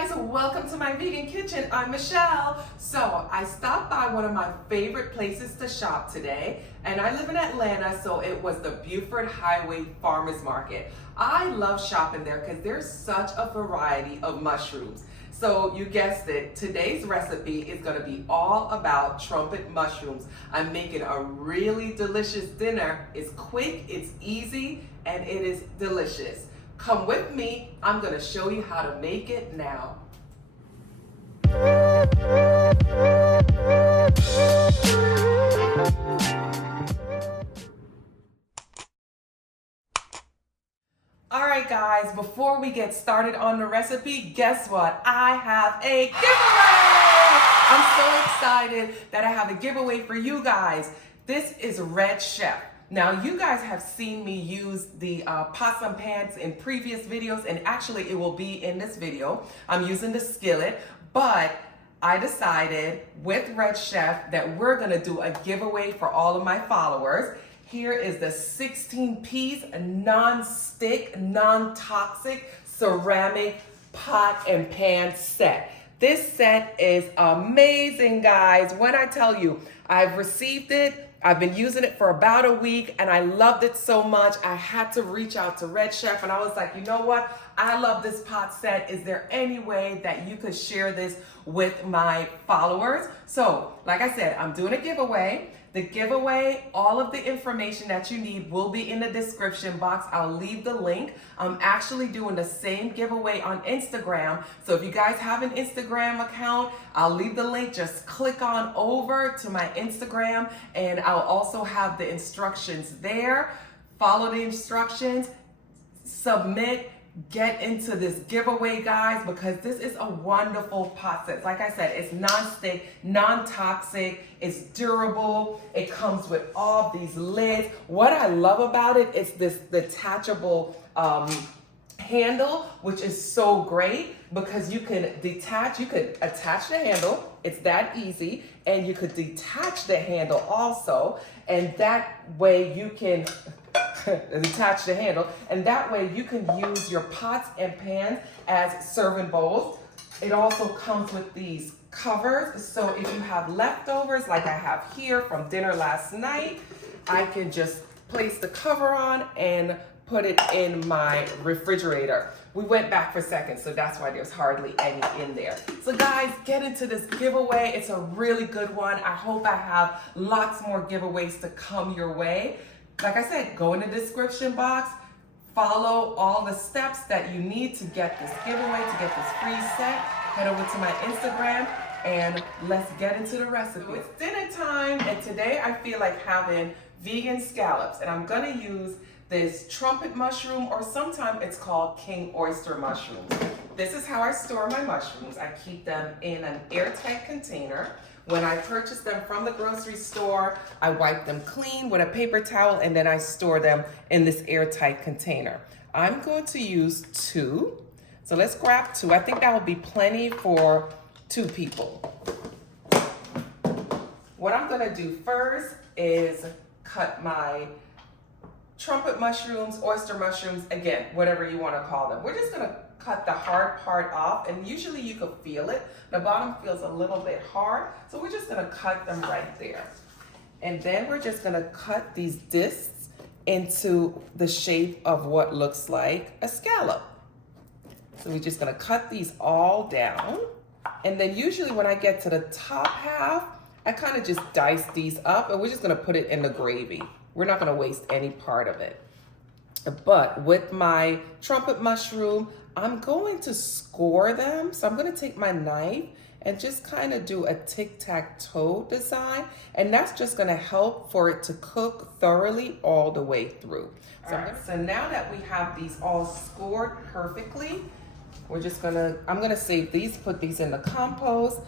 guys, welcome to my vegan kitchen. I'm Michelle. So I stopped by one of my favorite places to shop today, and I live in Atlanta, so it was the Buford Highway Farmers Market. I love shopping there because there's such a variety of mushrooms. So you guessed it, today's recipe is going to be all about trumpet mushrooms. I'm making a really delicious dinner. It's quick, it's easy, and it is delicious. Come with me, I'm going to show you how to make it now. Alright guys, before we get started on the recipe, guess what? I have a giveaway! I'm so excited that I have a giveaway for you guys. This is RedChef. Now, you guys have seen me use the pots and pans in previous videos, and actually it will be in this video. I'm using the skillet, but I decided with RedChef that we're gonna do a giveaway for all of my followers. Here is the 16-piece non-stick, non-toxic ceramic pot and pan set. This set is amazing, guys. When I tell you, I've received it, I've been using it for about a week and I loved it so much, I had to reach out to RedChef and I was like, you know what? I love this pot set. Is there any way that you could share this with my followers? So, like I said, I'm doing a giveaway. The giveaway, all of the information that you need will be in the description box. I'll leave the link. I'm actually doing the same giveaway on Instagram. So if you guys have an Instagram account, I'll leave the link. Just click on over to my Instagram and I'll also have the instructions there. Follow the instructions, submit, get into this giveaway, guys, because this is a wonderful pot set. Like I said, it's non-stick, non-toxic, it's durable, it comes with all these lids. What I love about it is this detachable handle, which is so great because you can detach, you could attach the handle, it's that easy, and you could detach the handle also, and that way you can attach the handle, and that way you can use your pots and pans as serving bowls. It also comes with these covers, so if you have leftovers like I have here from dinner last night, I can just place the cover on and put it in my refrigerator. We went back for seconds, so that's why there's hardly any in there. So guys, get into this giveaway. It's a really good one. I hope I have lots more giveaways to come your way. Like I said, go in the description box, follow all the steps that you need to get this giveaway, to get this free set. Head over to my Instagram and let's get into the recipe. So it's dinner time, and today I feel like having vegan scallops, and I'm gonna use this trumpet mushroom, or sometimes it's called king oyster mushrooms. This is how I store my mushrooms. I keep them in an airtight container. When I purchase them from the grocery store, I wipe them clean with a paper towel and then I store them in this airtight container. I'm going to use 2. So let's grab 2. I think that will be plenty for 2 people. What I'm going to do first is cut my trumpet mushrooms, oyster mushrooms, again, whatever you want to call them. We're just going to cut the hard part off, and usually you can feel it. The bottom feels a little bit hard, so we're just gonna cut them right there. And then we're just gonna cut these discs into the shape of what looks like a scallop. So we're just gonna cut these all down. And then usually when I get to the top half, I kind of just dice these up, and we're just gonna put it in the gravy. We're not gonna waste any part of it. But with my trumpet mushroom, I'm going to score them. So I'm going to take my knife and just kind of do a tic-tac-toe design. And that's just going to help for it to cook thoroughly all the way through. So now that we have these all scored perfectly, I'm going to save these, put these in the compost.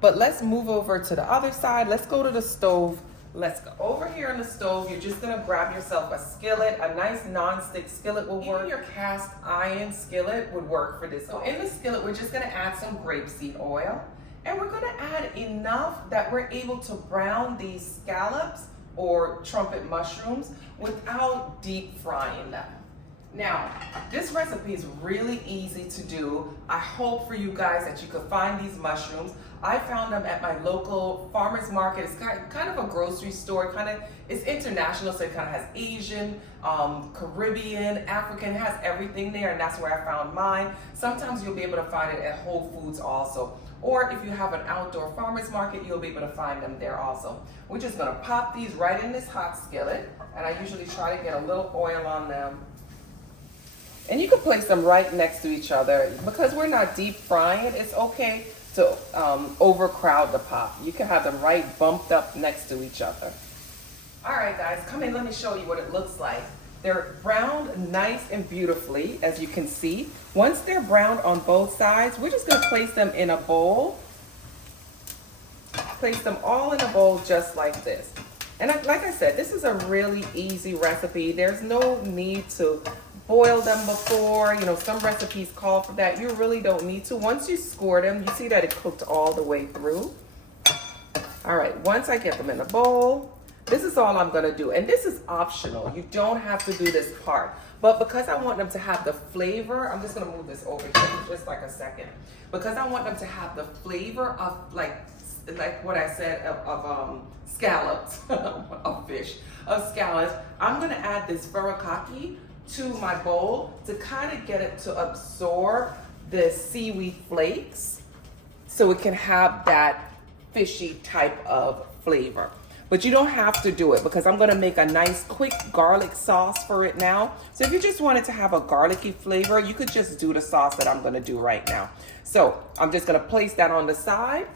But let's move over to the other side. Let's go to the stove. Let's go over here on the stove. You're just gonna grab yourself a skillet. A nice non-stick skillet will work. Even your cast iron skillet would work for this. So in the skillet, we're just gonna add some grapeseed oil, and we're gonna add enough that we're able to brown these scallops or trumpet mushrooms without deep frying them. Now, this recipe is really easy to do. I hope for you guys that you could find these mushrooms. I found them at my local farmer's market. It's kind of a grocery store. It's international, so it kind of has Asian, Caribbean, African, it has everything there, and that's where I found mine. Sometimes you'll be able to find it at Whole Foods also. Or if you have an outdoor farmer's market, you'll be able to find them there also. We're just gonna pop these right in this hot skillet, and I usually try to get a little oil on them. And you can place them right next to each other. Because we're not deep frying it, it's okay to overcrowd the pot. You can have them right bumped up next to each other. All right, guys, come in, let me show you what it looks like. They're browned nice and beautifully, as you can see. Once they're browned on both sides, we're just gonna place them in a bowl. Place them all in a bowl just like this. And like I said, this is a really easy recipe. There's no need to boil them before. You know, some recipes call for that. You really don't need to. Once you score them, you see that it cooked all the way through. All right, once I get them in a bowl, this is all I'm gonna do. And this is optional. You don't have to do this part. But because I want them to have the flavor, I'm just gonna move this over here for just like a second. Because I want them to have the flavor of like what I said of scallops, of fish, of scallops, I'm gonna add this furikake to my bowl to kind of get it to absorb the seaweed flakes so it can have that fishy type of flavor. But you don't have to do it because I'm gonna make a nice quick garlic sauce for it now. So if you just wanted to have a garlicky flavor, you could just do the sauce that I'm gonna do right now. So I'm just gonna place that on the side,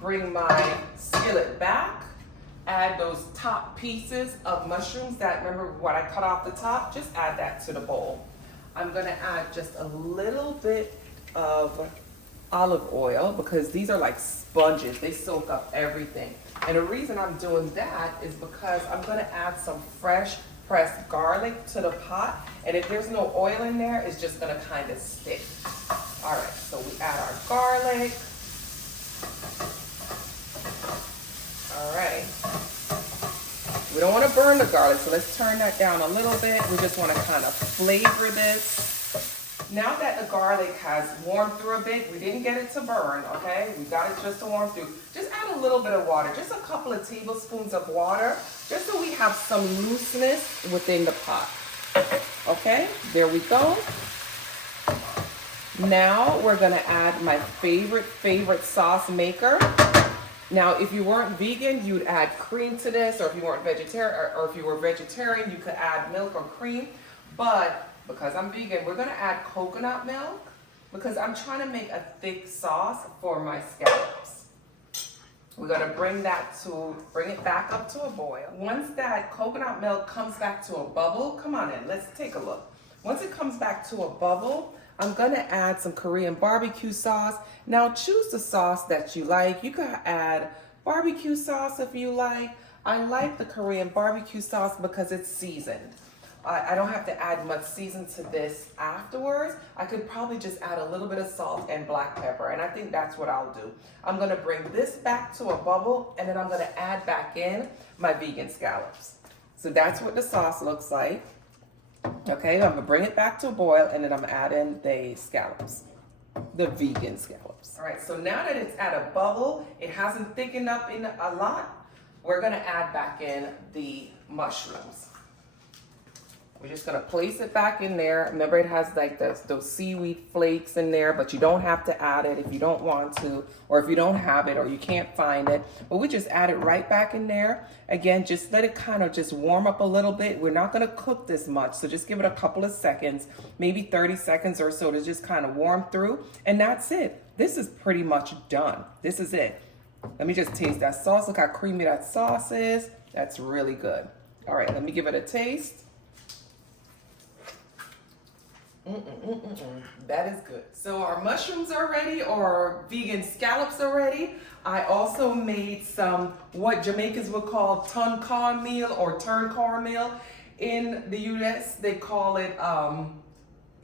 bring my skillet back, add those top pieces of mushrooms that, remember what I cut off the top, just add that to the bowl. I'm gonna add just a little bit of olive oil because these are like sponges, they soak up everything. And the reason I'm doing that is because I'm gonna add some fresh pressed garlic to the pot, and if there's no oil in there, it's just gonna kind of stick. All right, so we add our garlic. All right. We don't want to burn the garlic, so let's turn that down a little bit. We just want to kind of flavor this. Now that the garlic has warmed through a bit, we didn't get it to burn, okay? We got it just to warm through. Just add a little bit of water, just a couple of tablespoons of water, just so we have some looseness within the pot. Okay, there we go. Now we're gonna add my favorite sauce maker. Now, if you weren't vegan, you'd add cream to this, or if you weren't vegetarian, or if you were vegetarian, you could add milk or cream. But because I'm vegan, we're gonna add coconut milk because I'm trying to make a thick sauce for my scallops. We're gonna bring it back up to a boil. Once that coconut milk comes back to a bubble, come on in, let's take a look. Once it comes back to a bubble, I'm gonna add some Korean barbecue sauce. Now choose the sauce that you like. You can add barbecue sauce if you like. I like the Korean barbecue sauce because it's seasoned. I don't have to add much season to this afterwards. I could probably just add a little bit of salt and black pepper, and I think that's what I'll do. I'm gonna bring this back to a bubble, and then I'm gonna add back in my vegan scallops. So that's what the sauce looks like. Okay, I'm gonna bring it back to a boil, and then I'm adding the scallops, the vegan scallops. All right, so now that it's at a bubble, it hasn't thickened up in a lot, we're gonna add back in the mushrooms. We're just gonna place it back in there. Remember, it has like those seaweed flakes in there, but you don't have to add it if you don't want to, or if you don't have it, or you can't find it. But we just add it right back in there. Again, just let it kind of just warm up a little bit. We're not gonna cook this much, so just give it a couple of seconds, maybe 30 seconds or so to just kind of warm through, and that's it. This is pretty much done. This is it. Let me just taste that sauce. Look how creamy that sauce is. That's really good. All right, let me give it a taste. That is good. So our mushrooms are ready, or our vegan scallops are ready. I also made some what Jamaicans would call ton cornmeal or turn cornmeal. In the US, they call it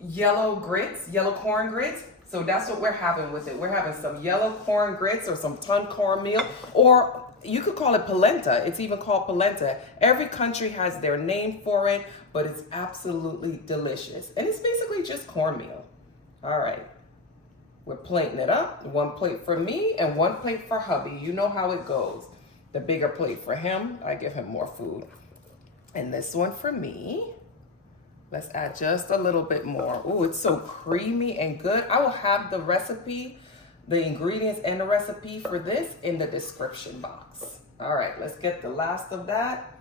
yellow grits, yellow corn grits. So that's what we're having with it. We're having some yellow corn grits or some ton cornmeal, or you could call it polenta. It's even called polenta. Every country has their name for it, but it's absolutely delicious. And it's basically just cornmeal. All right, we're plating it up. One plate for me and one plate for hubby. You know how it goes. The bigger plate for him, I give him more food. And this one for me. Let's add just a little bit more. Oh, it's so creamy and good. I will have the recipe, the ingredients and the recipe for this in the description box. All right, let's get the last of that.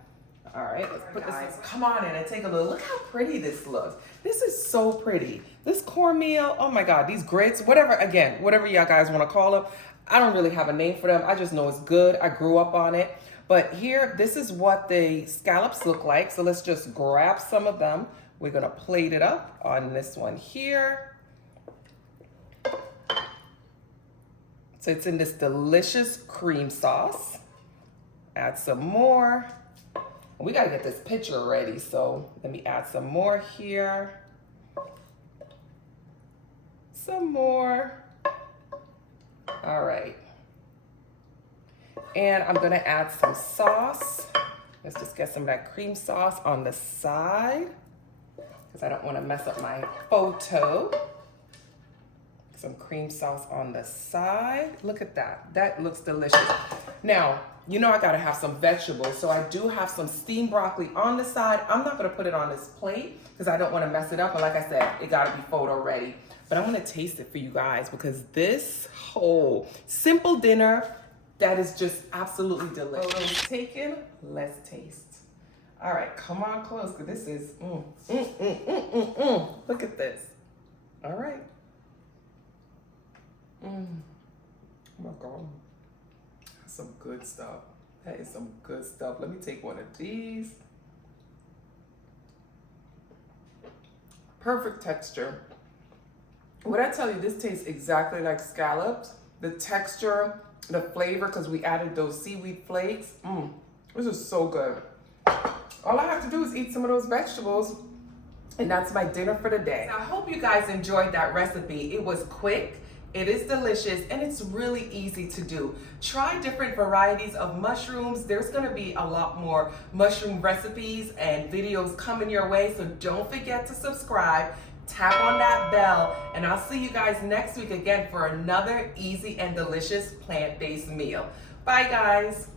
All right, let's put this, come on in and take a look. Look how pretty this looks. This is so pretty. This cornmeal, oh my God, these grits, whatever, again, whatever y'all guys wanna call them. I don't really have a name for them. I just know it's good. I grew up on it. But here, this is what the scallops look like. So let's just grab some of them. We're gonna plate it up on this one here. So it's in this delicious cream sauce. Add some more. We gotta get this picture ready, so let me add some more here. Some more. All right. And I'm gonna add some sauce. Let's just get some of that cream sauce on the side, because I don't want to mess up my photo. Some cream sauce on the side. Look at that. That looks delicious. Now, you know I gotta have some vegetables, so I do have some steamed broccoli on the side. I'm not gonna put it on this plate because I don't want to mess it up, but like I said, it gotta be photo ready. But I'm gonna taste it for you guys, because this whole simple dinner that is just absolutely delicious. Photos taken, let's taste. All right, come on close, because this is, Look at this. All right. Oh my God. That's some good stuff. That is some good stuff. Let me take one of these. Perfect texture. When I tell you this tastes exactly like scallops, the texture, the flavor, because we added those seaweed flakes. This is so good. All I have to do is eat some of those vegetables, and that's my dinner for the day. I hope you guys enjoyed that recipe. It was quick, it is delicious, and it's really easy to do. Try different varieties of mushrooms. There's gonna be a lot more mushroom recipes and videos coming your way, so don't forget to subscribe, tap on that bell, and I'll see you guys next week again for another easy and delicious plant-based meal. Bye guys.